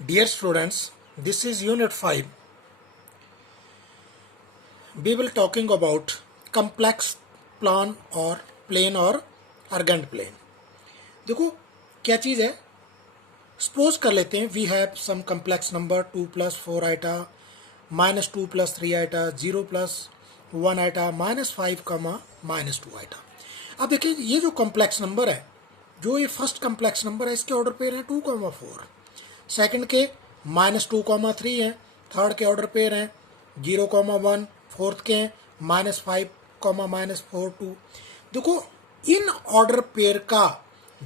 Dear students, this is Unit 5. We will talking about complex plan or plane or argand plane. देखो क्या चीज़ है, suppose कर लेते हैं we have some complex number 2 + 4 iota -2 + 3 iota 0 + 1 iota -5, -2 iota. अब देखिए ये जो कम्प्लेक्स नंबर है, जो ये फर्स्ट कम्प्लेक्स नंबर है, इसके ऑर्डर पेयर है 2, 4, सेकंड के -2, 3 हैं, थर्ड के ऑर्डर पेयर हैं 0, 1, फोर्थ के हैं -5, -4, 2। देखो इन ऑर्डर पेयर का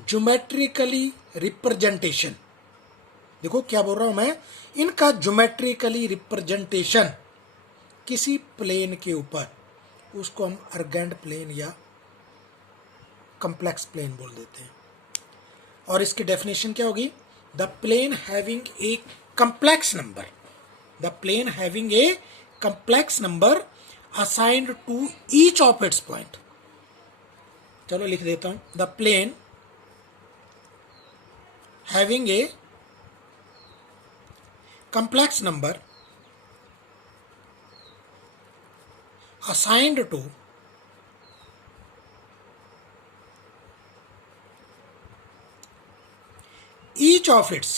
ज्योमेट्रिकली रिप्रेजेंटेशन, देखो क्या बोल रहा हूं मैं, इनका ज्योमेट्रिकली रिप्रेजेंटेशन किसी प्लेन के ऊपर, उसको हम अर्गेंड प्लेन या कम्प्लेक्स प्लेन बोल देते हैं। और इसकी डेफिनेशन क्या होगी? The plane having a complex number, the plane having a complex number assigned to each of its point। चलो लिख देता हूं, the plane having a complex number assigned to each of its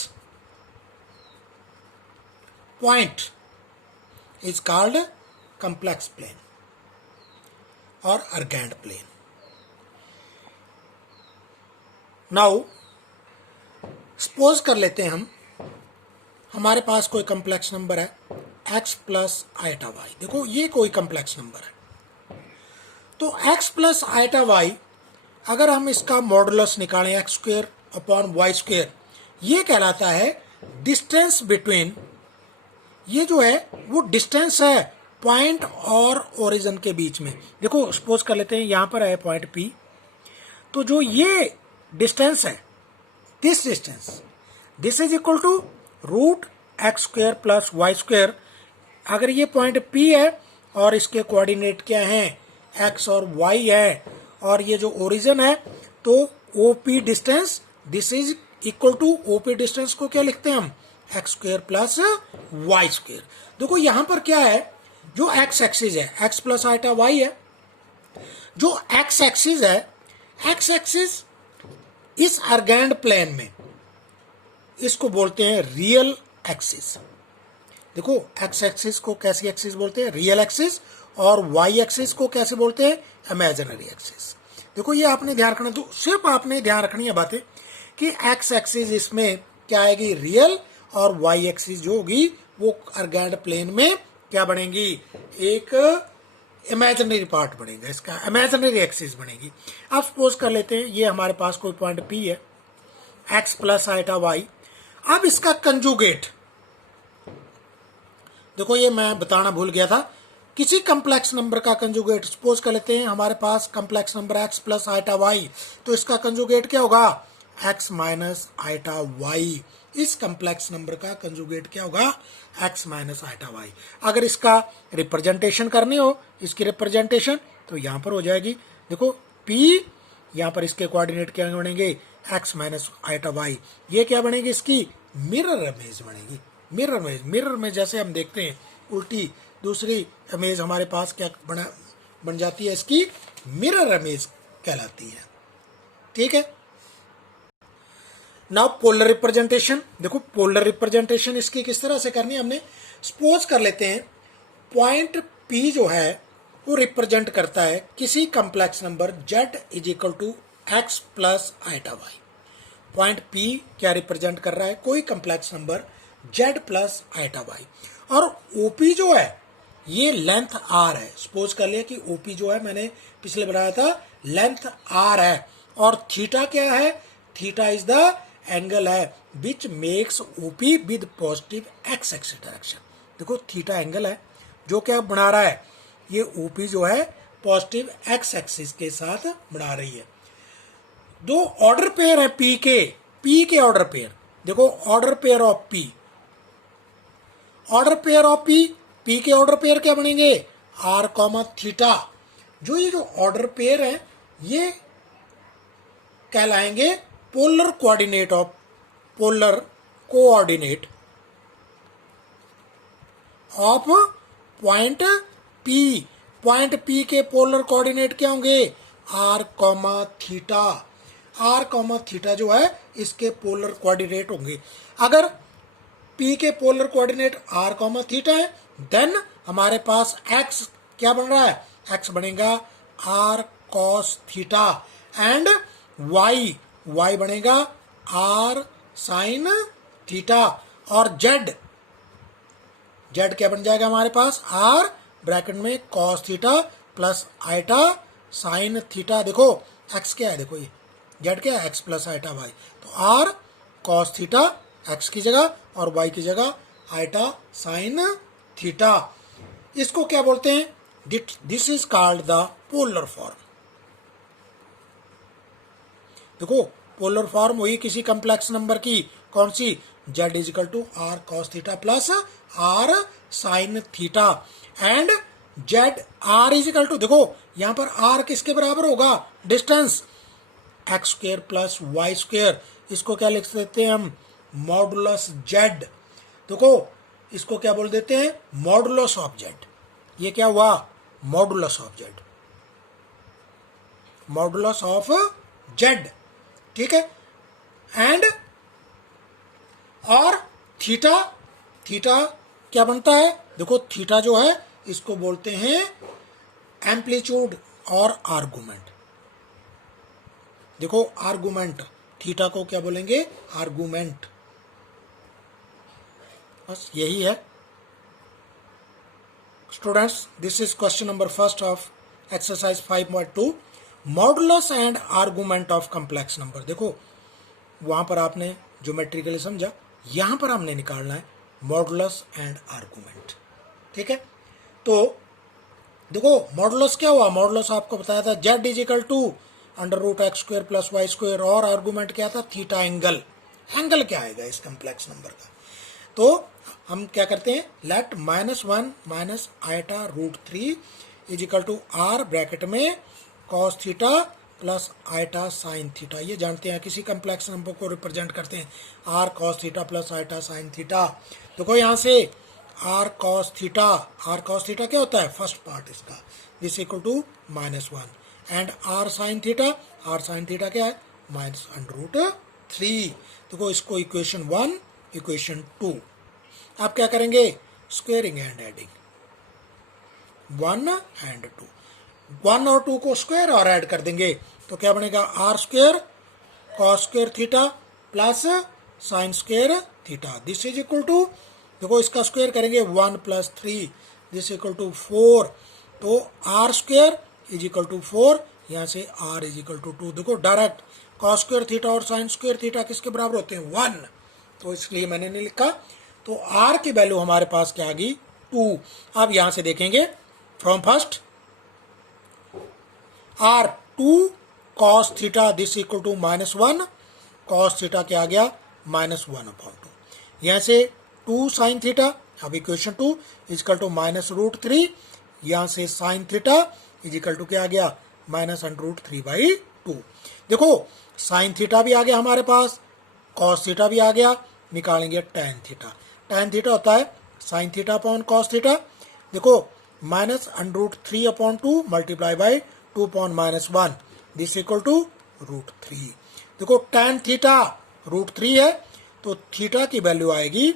point is called complex plane or argand plane। Now suppose कर लेते हैं हमारे पास कोई complex number है x + आइटा y। देखो ये कोई कम्प्लेक्स नंबर है, तो x + आइटा y अगर हम इसका मॉडुलस निकालें x² / y², ये कहलाता है डिस्टेंस बिटवीन, ये जो है वो डिस्टेंस है पॉइंट और ओरिजिन के बीच में। देखो सपोज कर लेते हैं यहां पर है पॉइंट P, तो जो ये डिस्टेंस है, this distance, this is equal to √x² + y²। अगर ये पॉइंट P है और इसके कोऑर्डिनेट क्या हैं, x और y है, और ये जो ओरिजिन है तो OP distance, this is equal to OP distance को क्या लिखते हैं हम, x² + y²। देखो यहां पर क्या है, जो x एक्सिस है x + आइटा y है, जो x एक्सिस है, x एक्सिस इस अर्गेंड प्लेन में इसको बोलते हैं रियल एक्सिस। देखो x एक्सिस को कैसी एक्सिस बोलते हैं, रियल एक्सिस, और y एक्सिस को कैसे बोलते हैं, इमेजिनरी एक्सिस। देखो ये आपने ध्यान रखना, तो सिर्फ आपने ध्यान रखनी है बातें कि x एक्सिस इसमें क्या आएगी, रियल, और y एक्सिस जो होगी वो अर्गेंड प्लेन में क्या बनेगी, एक इमेजिनरी पार्ट बनेगा, इसका इमेजिनरी एक्सिस बनेगी। अब सपोज कर लेते हैं ये हमारे पास कोई पॉइंट P है, x + आइटा y। अब इसका कंजुगेट, देखो ये मैं बताना भूल गया था, किसी कम्प्लेक्स नंबर का कंजुगेट, सपोज कर लेते हैं हमारे पास complex number x + iota y, तो इसका कंजुगेट क्या होगा, x - आइटा y। इस कम्प्लेक्स नंबर का कंजुगेट क्या होगा, x - आइटा y। अगर इसका रिप्रेजेंटेशन करनी हो, इसकी रिप्रेजेंटेशन, तो यहां पर हो जाएगी, देखो P, यहां पर इसके कोऑर्डिनेट क्या बनेंगे, x - आइटा y। ये क्या बनेगी, इसकी मिरर इमेज बनेगी। मिरर इमेज, मिरर में जैसे हम देखते हैं उल्टी दूसरी इमेज हमारे पास क्या बन जाती है, इसकी मिरर इमेज कहलाती है। ठीक है। नाउ पोलर रिप्रेजेंटेशन, देखो पोलर रिप्रेजेंटेशन इसकी किस तरह से करनी है हमने, सपोज कर लेते हैं पॉइंट P जो है वो रिप्रेजेंट करता है किसी complex number z = x + iota y। Point P क्या रिप्रेजेंट कर रहा है, कोई complex number z + iota y, और OP जो है ये लेंथ r है। सपोज कर लिया कि OP जो है, मैंने पिछले बताया था, लेंथ r है, और थीटा क्या है, थीटा इज द एंगल है which makes OP with positive x axis direction. देखो थीटा एंगल है जो क्या बना रहा है, ये OP जो है पॉजिटिव x एक्सिस के साथ बना रही है। दो ऑर्डर पेयर है P के ऑर्डर पेयर, देखो order pair of P, order pair of P के ऑर्डर पेयर क्या बनेंगे, r, थीटा। जो ये जो ऑर्डर पेयर है ये कहलाएंगे polar coordinate of, polar coordinate of point P। Point P के पोलर कोऑर्डिनेट क्या होंगे, r comma theta. r comma theta जो है इसके पोलर कोऑर्डिनेट होंगे। अगर P के polar coordinate r comma theta है, देन हमारे पास x क्या बन रहा है, x बनेगा r cos theta and y बनेगा r sin थीटा। और z क्या बन जाएगा हमारे पास, r ब्रैकेट में cos theta plus iota sin theta. देखो x क्या है, देखो ये z क्या है, x प्लस आइटा y। तो r cos थीटा x की जगह और y की जगह आइटा sin थीटा। इसको क्या बोलते हैं, this is called the polar form. देखो पोलर फॉर्म हुई किसी कम्प्लेक्स नंबर की, कौन सी, z is equal to r cos theta plus r sin theta and z r is equal to, देखो यहां पर r किसके बराबर होगा, distance, x square plus y square. इसको क्या लिख देते हैं हम, मॉडुलस z। देखो इसको क्या बोल देते हैं, मॉडुलस ऑफ z। ये क्या हुआ, modulus of z, modulus of z, ठीक है। एंड और थीटा क्या बनता है, देखो थीटा जो है इसको बोलते हैं एम्पलीट्यूड और आर्गुमेंट। देखो आर्गुमेंट, थीटा को क्या बोलेंगे, आर्गुमेंट। बस यही है students. This is question number first of exercise 5.2, modulus and argument of complex number. देखो वहां पर आपने ज्योमेट्रिकली समझा, यहां पर हमने निकालना है मॉडुलस एंड आर्गुमेंट, ठीक है। तो देखो मॉडुलस क्या हुआ, मॉडुलस आपको बताया था z is equal to under root x square plus y square, और आर्गुमेंट क्या था, थीटा एंगल। एंगल क्या आएगा इस कम्प्लेक्स नंबर का, तो हम क्या करते हैं, let -1 minus iota root 3 is equal to r bracket में cos theta plus iota sine theta. ये जानते हैं किसी कम्प्लेक्स नंबर को रिप्रेजेंट करते हैं r cos theta plus iota sine theta. देखो यहाँ से r cos थीटा क्या होता है, फर्स्ट पार्ट इसका, this equal to -1 and r sin theta क्या है, -√3। देखो इसको इक्वेशन 1 इक्वेशन 2। आप क्या करेंगे, स्क्वेयरिंग एंड एडिंग, 1 एंड 2, 1 और 2 को स्क्वायर और ऐड कर देंगे तो क्या बनेगा, r square cos square theta plus sine square theta, this is equal to, देखो इसका स्क्वायर करेंगे 1 प्लस 3, दिस इक्वल टू 4। तो r square is equal to 4, यहाँ से r इज इक्वल टू 2। देखो डायरेक्ट cos स्क्वायर थीटा और sine square theta किसके बराबर होते हैं, 1, तो इसलिए मैंने नहीं लिखा। तो r की वैल्यू हमारे पास क्या आ गई, 2। अब यहां से देखेंगे from first, r 2 cos theta this equal to -1, cos theta क्या आ गया, -1/2। यहाँ से 2 साइन थीटा, अब इक्वेशन 2 इजिकल टू -√3, यहाँ से साइन थीटा इजिकल टू क्या आ गया, -√3/2। देखो साइन थीटा भी आ गया हमारे पास, cos थीटा भी आ गया, निकालेंगे tan थीटा। tan थीटा होता है sine theta upon cos theta. देखो -√3/2 multiply by 2 upon -1, this equal to √3। देखो tan थीटा √3 है, तो थीटा की वैल्यू आएगी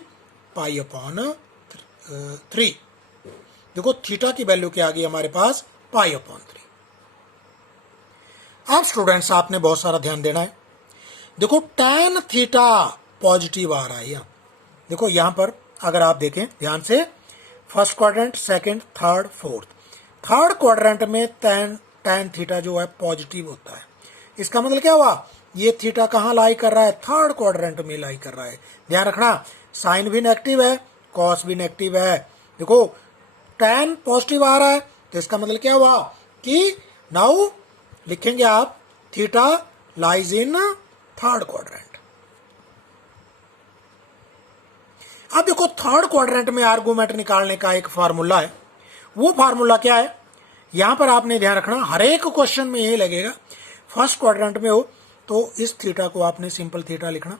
π/3। देखो थीटा की वैल्यू क्या आ गई हमारे पास, π/3। अब स्टूडेंट्स आपने बहुत सारा ध्यान देना है। देखो tan थीटा पॉजिटिव आ रहा है यहाँ, देखो यहाँ पर अगर आप देखें ध्यान से, first quadrant, second, third, fourth, third quadrant में tan थीटा जो है पॉजिटिव होता है। इसका मतलब क्या हुआ, ये थीटा कहाँ लाई कर रहा है, थर्ड क्वाड्रेंट में लाई कर रहा है। ध्यान रखना साइन भी नेगेटिव है, कॉस भी नेगेटिव है। देखो tan पॉजिटिव आ रहा है, तो इसका मतलब क्या हुआ कि नाउ लिखेंगे आप theta lies in third quadrant. अब देखो थर्ड क्वाड्रेंट में आर्गुमेंट निकालने का एक फार्मूला है, वो फार्मूला क्या है, यहां पर आपने ध्यान रखना, हर एक क्वेश्चन में यही लगेगा। फर्स्ट क्वाड्रेंट में हो तो इस थीटा को आपने सिंपल थीटा लिखना,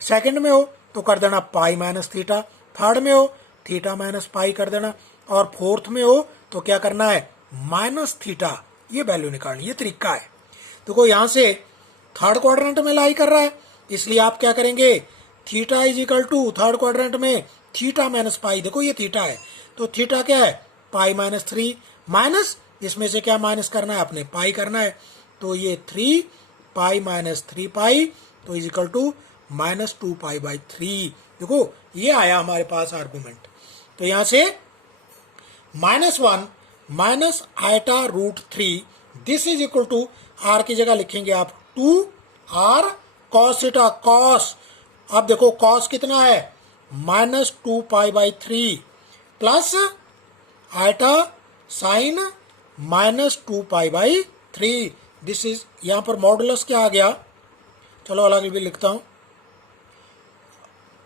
सेकंड में हो तो कर देना पाई माइनस थीटा, थर्ड में हो थीटा माइनस पाई कर देना, और फोर्थ में हो तो क्या करना है, माइनस थीटा, ये वैल्यू निकालनी, ये तरीका है। देखो यहाँ से थर्ड क्वाड्रेंट में लाई कर रहा है, इसलिए आप क्या करेंगे, theta is equal to third quadrant में थीटा माइनस पाई, देखो ये थीटा है तो थीटा क्या है, पाई माइनस 3, माइनस इसमें से क्या माइनस करना है, अपने पाई करना है, तो ये 3 पाई माइनस 3 पाई तो is equal to minus 2 pi by 3। देखो ये आया हमारे पास आर्गुमेंट। तो यहां से -1 minus iota root 3 this is equal to, r की जगह लिखेंगे आप 2 आर कॉस थीटा, कॉस, अब देखो कॉस कितना है, minus 2 pi by 3 plus iota sine minus 2 pi by 3, this is, यहां पर मॉडुलस क्या आ गया, चलो अलग भी लिखता हूं,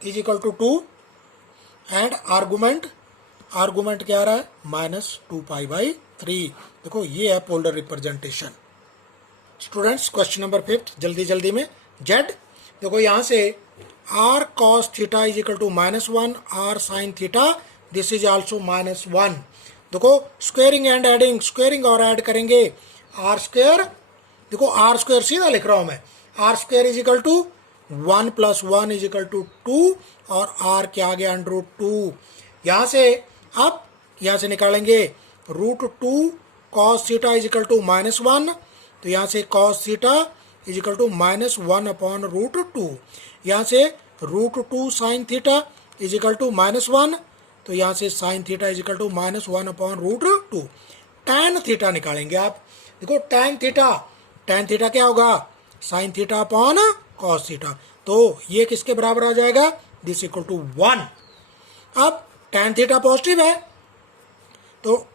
is equal to 2 and argument क्या आ रहा है, माइनस 2 पाई बाई 3। देखो ये है polar representation. Students question number 5 जल्दी में, जेड, देखो यहां से r cos theta is equal to -1 r sine theta this is also -1। देखो स्क्वेयरिंग एंड एडिंग, स्क्वेयरिंग और ऐड करेंगे, आर स्क्वेयर, देखो आर स्क्वेयर सीधा लिख रहा हूं मैं, r square is equal to 1 + 1 is equal to 2 और आर क्या आ गया, √2। यहां से अब यहां से निकालेंगे √2 cos theta is equal to -1, तो यहां से cos theta is equal to -1 upon √2, यहां से √2 sine theta is equal to -1, तो यहां से sine theta is equal to -1 upon √2। Tan theta निकालेंगे आप, देखो टैन थीटा क्या होगा, sine theta upon cos theta, तो ये किसके बराबर आ जाएगा, दिस इक्वल टू 1। अब टैन थीटा पॉजिटिव है तो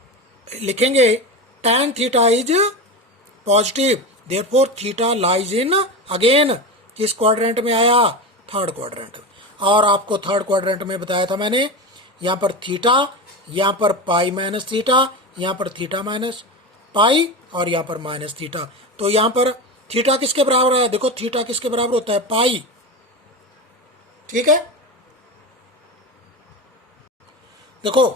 लिखेंगे tan theta is positive, therefore theta lies in, again किस क्वाड्रेंट में आया, थर्ड क्वाड्रेंट, और आपको थर्ड क्वाड्रेंट में बताया था मैंने, यहाँ पर थीटा, यहाँ पर पाई माइनस थीटा, यहाँ पर थीटा माइनस पाई और यहाँ पर माइनस थीटा, तो यहाँ पर थीटा किसके बराबर है, देखो थीटा किसके बराबर होता है, पाई, ठीक है। देखो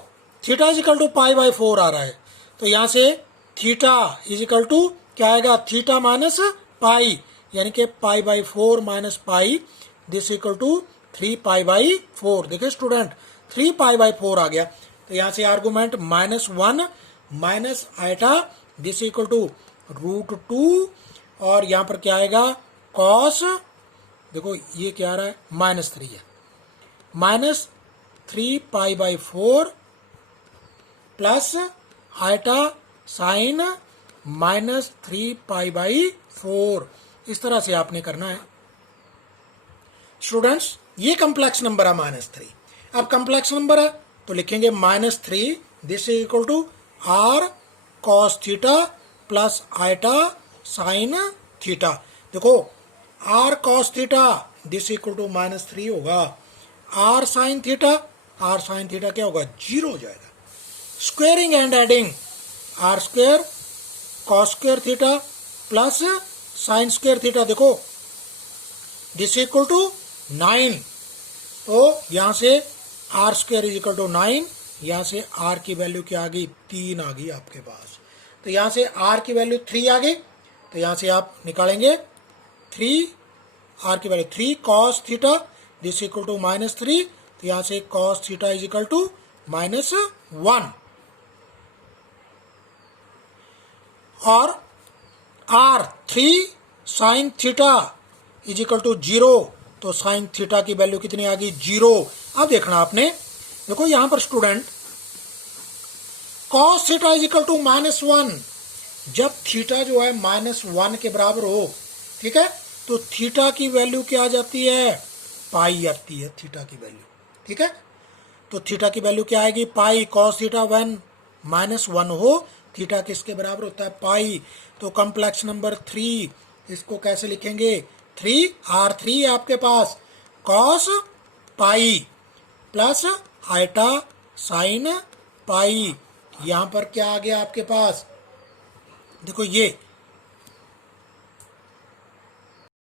theta is equal to pi by 4 आ रहा है, तो यहाँ से थीटा इज इक्वल टू क्या आएगा, थीटा माइनस पाई, यानी कि pi by 4 minus pi this equal to 3 pi by 4। देखिए स्टूडेंट 3 पाई बाई 4 आ गया, तो यहाँ से argument -1 minus iota this equal to √2 और यहाँ पर क्या आएगा, कॉस, देखो ये क्या आ रहा है, -3 है, -3 pi by 4 plus iota sine -3 pi by 4, इस तरह से आपने करना है। स्टूडेंट्स ये कम्प्लेक्स नंबर है -3, अब कम्प्लेक्स नंबर है तो लिखेंगे -3 this is equal to r cos theta plus iota sine theta, देखो r cos theta this equal to -3 होगा, आर साइन थीटा क्या होगा, 0 हो जाएगा। Squaring and adding, r square cos square theta plus sine square theta, देखो this equal to 9, तो यहां से r square is equal to 9, यहां से आर की वैल्यू क्या आ गई, 3 आ गई आपके पास, तो यहां से आर की वैल्यू 3 आ गई, तो यहां से आप निकालेंगे 3, आर की value 3 cos theta this equal to -3, तो यहां से cos theta is equal to -1 और r 3 sine theta is equal to 0, तो साइन थीटा की वैल्यू कितनी आ गई, 0। अब देखना आपने, देखो यहां पर student cos theta is equal to -1, जब थीटा जो है -1 के बराबर हो, ठीक है, तो थीटा की वैल्यू क्या आ जाती है, पाई आती है थीटा की वैल्यू, ठीक है, तो थीटा की वैल्यू क्या आएगी, पाई, कॉस थीटा वन -1 हो, थीटा किसके बराबर होता है, पाई, तो कॉम्प्लेक्स नंबर 3 इसको कैसे लिखेंगे, 3 R3 है आपके पास, cos pi plus iota sine pi, यहां पर क्या आ गया आपके पास, देखो ये